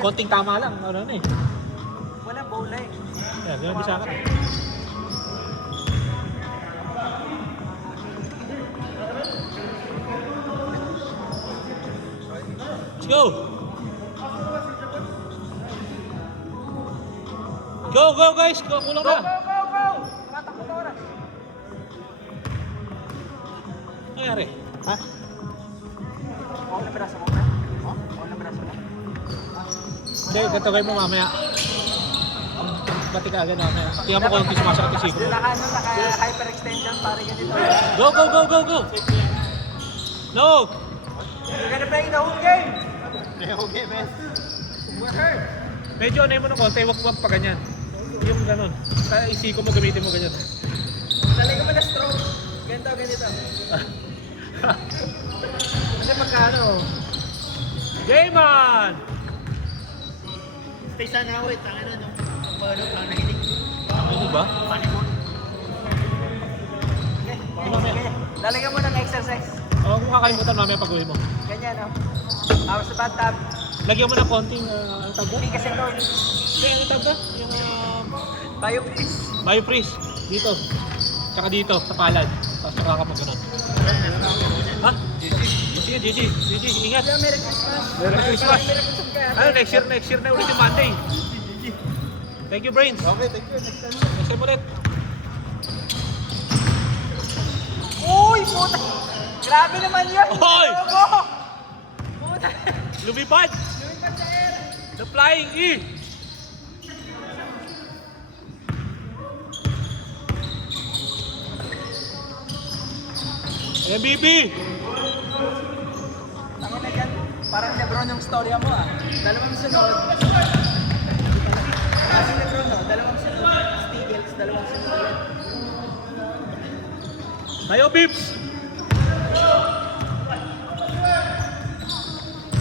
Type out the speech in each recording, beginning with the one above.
Konting tama lang, ano na eh. Walang bowling. Yan, yun ang bisa ka. Let's go! Go, go guys! Go, kulang na! Go! Matakot na oras. Ano nangyari? Ha? Oo na braso mo na? Oo na braso mo? Hindi, ganito kayo mo mamaya. Bati ka agad mamaya. Tingnan mo kung hindi sumasakit yung siko. Naka-hyperextension pare ganito. Go, go, go, go, go! No! You're gonna play the whole game! The whole game, man. We're hurt. Medyo ano mo ng konti, wag pa ganyan. Yung ganun. Kaya isiko mo, gamitin mo ganyan. Talaga mo na stroke. Ganito. Kasi magkano? Game on! Stay sana ako eh. Tangin na nung nahilig. Ano ba? Lalagyan mo ng exercise. Oo, kung kakalimutan mamaya pag-uwi mo. Ganyan, no? Tapos sa bathtub. Lagyan mo ng konting, ang tawag Hindi ba? kasi ito. Hindi, ano tawag ba? Yung, Biofreeze. biofreeze. Dito. Tsaka dito, sa palad. Tapos saka ka mag-ganon. Ha? GG, ingat. Merry Christmas. Merry Christmas. Ano, next year na ulit yung Monday. Thank you, Brains. Okay, thank you. Next time ulit. Uy, puta! Grabe naman yun! Hoy! Logo! Puta! Lumipad! Lumipad sa air! The Flying E! MVP! Tangin na dyan, parang Lebron yung storya mo ah. Dalawang sunod. Kasi Lebron no, dalawang sunod. Steals, dalawang sunod ulit. Tayo, Pips!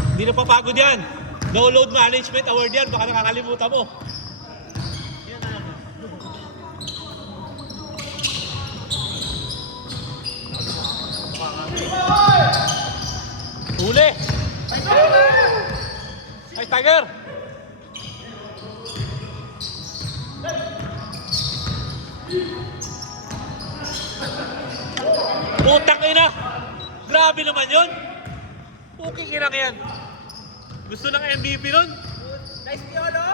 Hindi na papagod yan. No load management award yan. Baka nakakalimutan mo. Huli! Ay, Tiger! Putang ina! Grabe naman yun! Puking ina yan! Gusto ng MVP nun? Nice Piolo!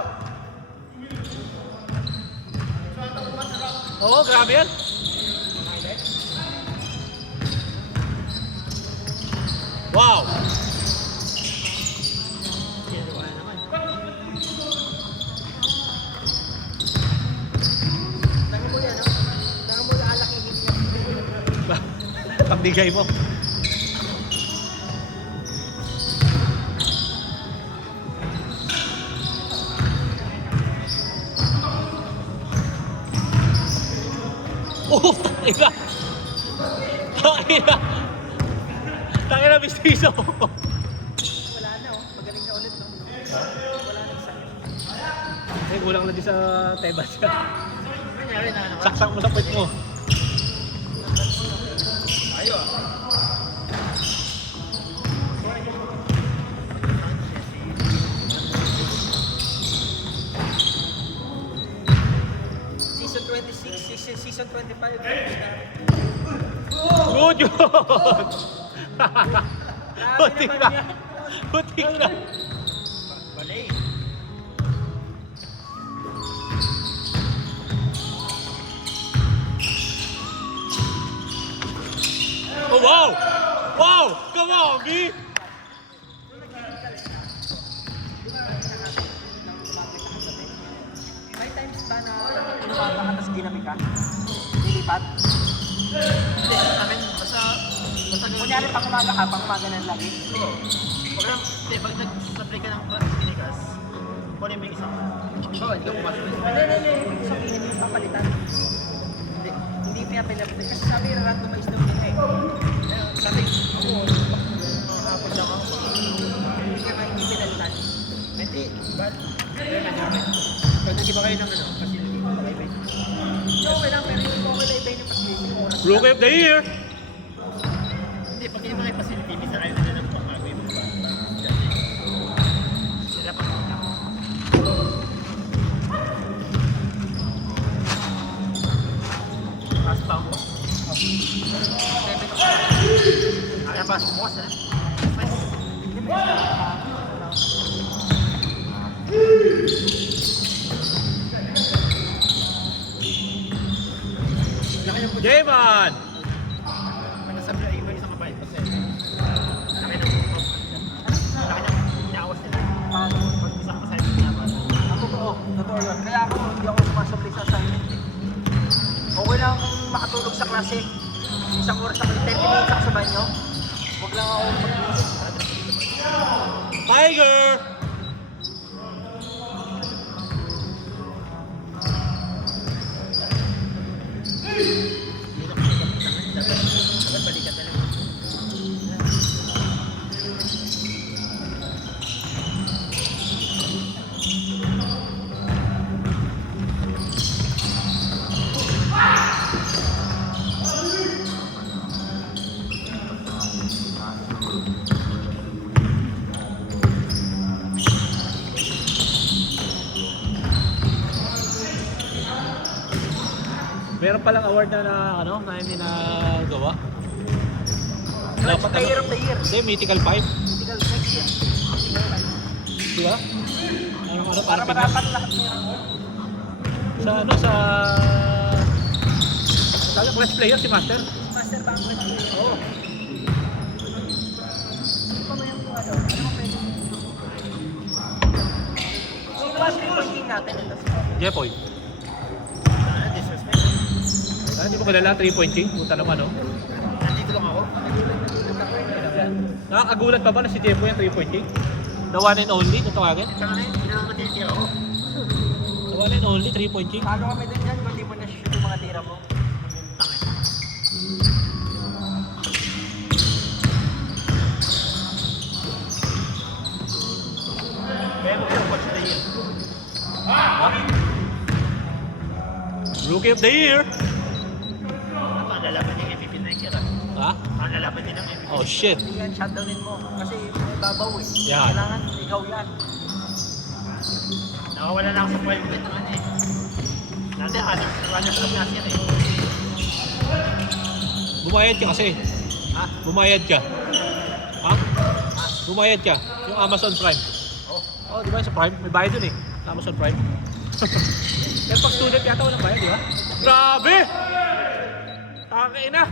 Oo, grabe yan! Wow! Tangin mo yan, no? Tangin mo alakihin niya. Pambigay mo. Oh, tangina! Tangina! Tangina, mistiso! Wala na oh, magaling na ulit no? Wala na sakit. Eh, kulang lang din sa tebas ka. Nangyari na naman. Saksak mo sa puwet mo. Ayo ah. Season 26, season 25. Good yun! Putik na! Putik na! Balay. Oh, wow! Wow! Come on, B! May times ba na kinuha ka tapos ginamit ka? Nilipat? Hindi, sa akin, basta Kunyari pang umaga ka, pang umaga na lagi. Oo. Hindi, pag nag-apply ka ng Pilipinas, kunin mo yung isa. Oo, hindi ka pumasok. Hindi. Ibig sabihin yung papalitan. Hindi pinapalitan. Kasi sabi randomize daw nila eh. Sabi, ako, makakapos ako. Hindi ka hindi pinalitan. Hindi, but, ayun na namin. Pag nag-iba kayo ng facility, private. Okay lang, pero yung okay na iba yung facility mo. Rookie of the year! Hindi, pag yung mga facility, bisa kayo na ng pangagawin mo ba? Sila pa. Kaya pa, bukas eh. Jayman! May nasabi na iwan isang mabait kasi laki ng niyawas nila. Pag isang assignment niya ba? Totoo yun. Kaya ako, hindi ako sumasabay sa assignment eh. Okay lang akong makatulog sa klase. Isang oras ako, 30 minutes ako sa banyo. Huwag lang ako mag-iisip. Tiger! Dapat balikan na lang. Meron palang award na hindi na gawa. Dapat player of the year. Hindi, Mythical 5. Mythical next year. Di ba? Para Parang marapat lahat meron. sa best player si Master. Master Banquet year. Oo. Ano ba yung ano? Ano mo pwede? Sino ba yung king natin? Jepoy. Disrespect. Hindi mo kalala 3-point king? Puta naman, no? Nandito lang ako. Nakakagulat pa ba na si Jepoy yung 3-point king? The one and only, kung tawagin? Tsaka na yun, pinakamatitira ako. The one and only 3-point king? Paano kami din yan kung di mo na-shoot yung mga tira mo? Tangin. Kaya mo yung coach of the year. Rookie of the year! At ang lalaban niya yung MVP next year. Ha? Ang lalaban niya ng MVP. Oh shit. Hindi yan, shutdownin mo. Kasi may babaw eh. Yan. Kailangan ikaw yan. Nakawala na ako sa 12 bet naman eh. Dati runners up last year eh. Bumayad ka kasi. Ha? Bumayad ka. Ha? Bumayad ka. Yung Amazon Prime. Oh. Oh, di ba sa Prime? May bayad dun eh. Sa Amazon Prime. Pero pag student yata walang bayad, di ba? Grabe! Takaina!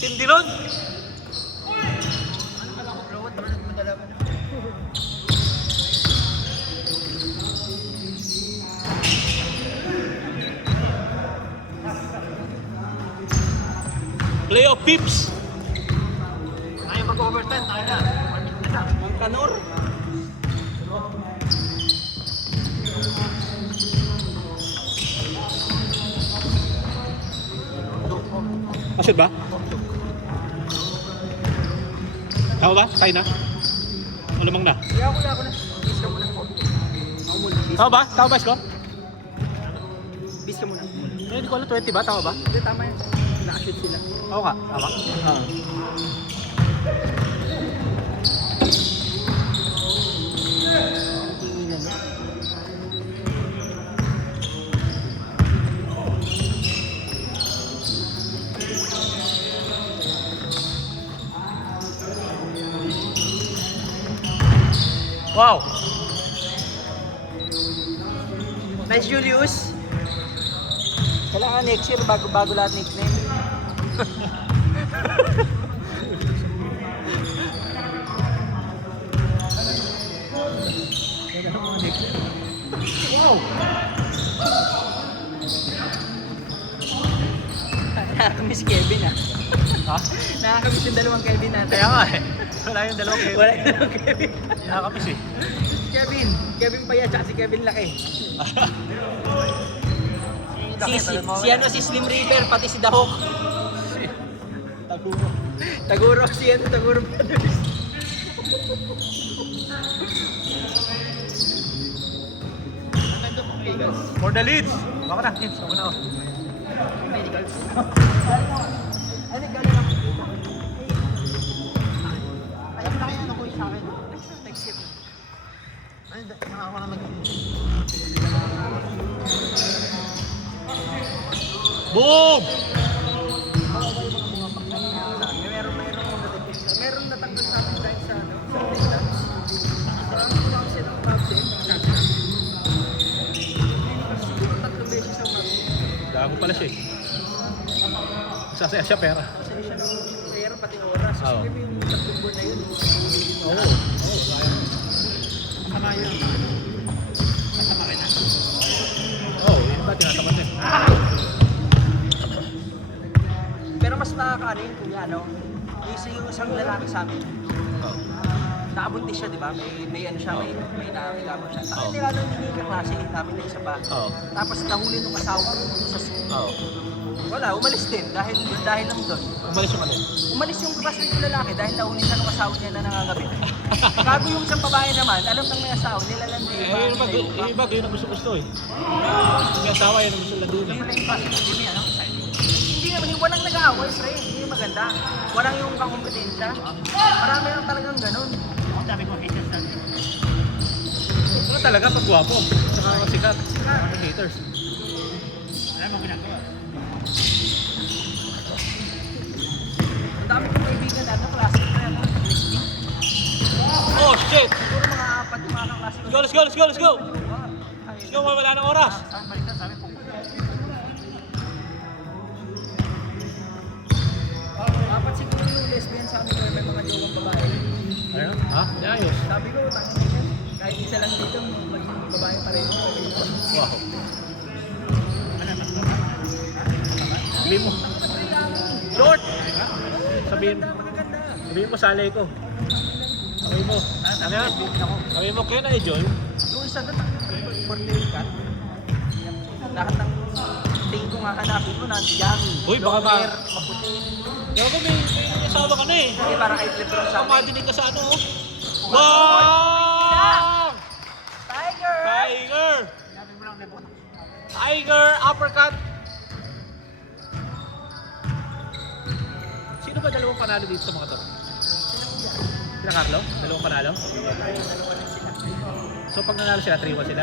Tindi nun! Ano ka lang ako, bro? Naman ang madalaban. Playoff pips! Ayaw mag-overtime, tayo na. 1 minute na. Ang kanor. Asit ba? Tama ba? Tayo na? Malamang na. Kaya ako na. Bis ka muna po. Ako muna. Tama ba? Tama ba, Isko? Bis ka muna. Hindi ko alam, 20 ba? Tama ba? Hindi, tama yan. Nakashoot sila. Oo ka. Tama? Oo. Wow! Nice, Julius. Kailangan next year bago lahat nickname. Wow! Nakakamiss Kevin ah. Ha? Nakakamiss yung dalawang Kevin natin. Kaya nga eh. Wala yung dalawang Kevin. Wala yung dalawang Kevin. Nakakamiss eh. Kevin Paya tsaka si Kevin Laki. Si Slim Reaper, pati si Dahok. Taguro. Taguro Brothers. Nandun ko Vegas. For the leads! Baka na, Kids. Ako na ako. Medicals. Ano gano'n lang? Alam na kaya nakuha sa akin. Text it. Ay, nakakawa na mag... Boom! Siguro 3 beses ang mag- Gago pala siya eh. Sasaya siya pera. Kasi siya ng pera pati oras. So, Oo. sige yung 3 buwan na yun. Oo. Oo, sayang. Masama yun. Masama rin ah. Oo, yun ba tinatamad din. Pero mas nakakaano yun kuya, ano? Yung isang lalaki sa amin. Oo. Nakabuntis siya, di ba? May ano siya, may nakakilabot siya. Oo. Tapos nilalong hindi kaklase namin na isa pa. Oo. Tapos nahuli nung asawa ko sa school. Oo. Wala, umalis din dahil lang doon. Umalis yung ano. Umalis yung classmate yung lalaki dahil nahuli siya nung asawa niya na nangangabit. Bago yung isang babae naman, alam nang may asawa, nilalandi. Eh, yung iba, yun ang gusto-gusto eh. Yung asawa, yun ang gusto lang din. Yun lang yung classmate. Hindi, ano? Hindi naman, walang nag-aaway, pre. Hindi maganda. Walang yung kakompetensya. Marami lang talagang ganun. Ang dami kong haters natin. Ano talaga pag gwapo? Saka sikat. Maraming haters. Alam mo ginagawa. Ang dami kong kaibigan na, classmate na, ano? Listening. Oh shit! Siguro mga 4 yung mga kaklase ko. Let's go, let's go, let's go, let's go! Let's go, wala ng oras. Saan balikan sabi ko. Dapat siguro yung lesbian sa amin may mga jowang babae. Ayun, ha? Di ayos. Sabi ko, tangin na yan. Kahit isa lang dito, maging babae pareho. Wow. Ano mas Sabihin mo. Short! Sabihin, Magaganda. sabihin mo salay ko. Sabihin mo. Ano yan? Sabihin mo, kaya na-enjoy. Yung isa doon, birthday cut. Lahat ng tingin ko nga hanapin mo, nandiyan. Uy, baka Long ba- hair, maputi. Gago, may asawa ka na eh. Hindi, parang ay flip sa amin. Pamadinig ka sa ano, oh. Wow! Tiger! Tiger! Sinabi mo lang lebot. Tiger uppercut! Sino ba dalawang panalo dito sa mga to? Sila Carlo? Dalawang panalo? So pag nanalo sila, 3-1 sila.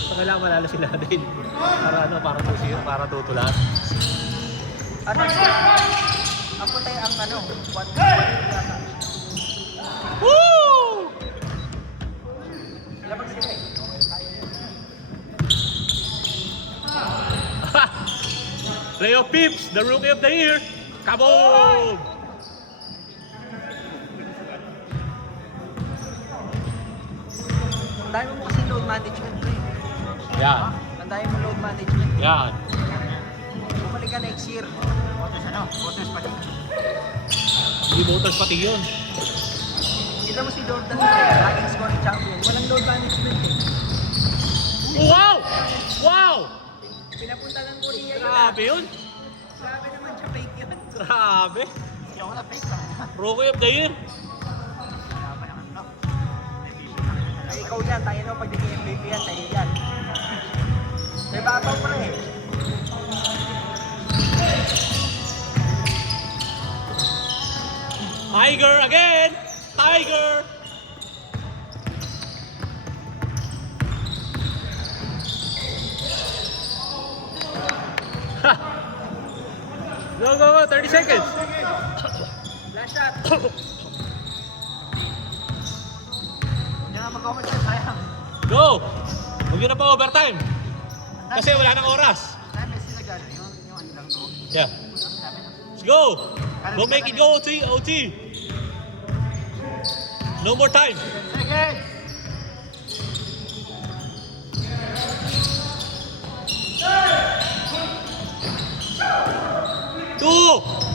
So kailangan manalo sila din. Para ano, para tutulan. Ano? Ako tayo ang ano, one Woo! Labag sila eh. Leo Pips, the rookie of the year. Kaboom! Ang dami mo kasi load management bro eh. Yan. Ang dami mo load management. Yan. Bumalik ka next year. Botes ano? Botes pati. Hindi voters pati yun. Kita mo si Jordan eh, laging scoring champion. Walang load management eh. Wow! Wow! Pinapunta ng Korea yun. Grabe yun. Grabe naman siya, fake yun. Grabe. Hindi ako na fake lang. Rookie of the year. Wala pa naman no. Ay, ikaw yan, tayo na pag naging MVP yan, tayo yan. May babaw pa eh. Tiger again! Tiger! Ha! Go, go, go! 30 seconds! Last shot. Hindi na mag-comment sa sayang. Go! Huwag yun na pa overtime. Kasi wala nang oras. Dahil may sila gano'n, yung ano lang to. Yeah. Let's go! Go make it go, OT! OT! No more time! Sige! Two!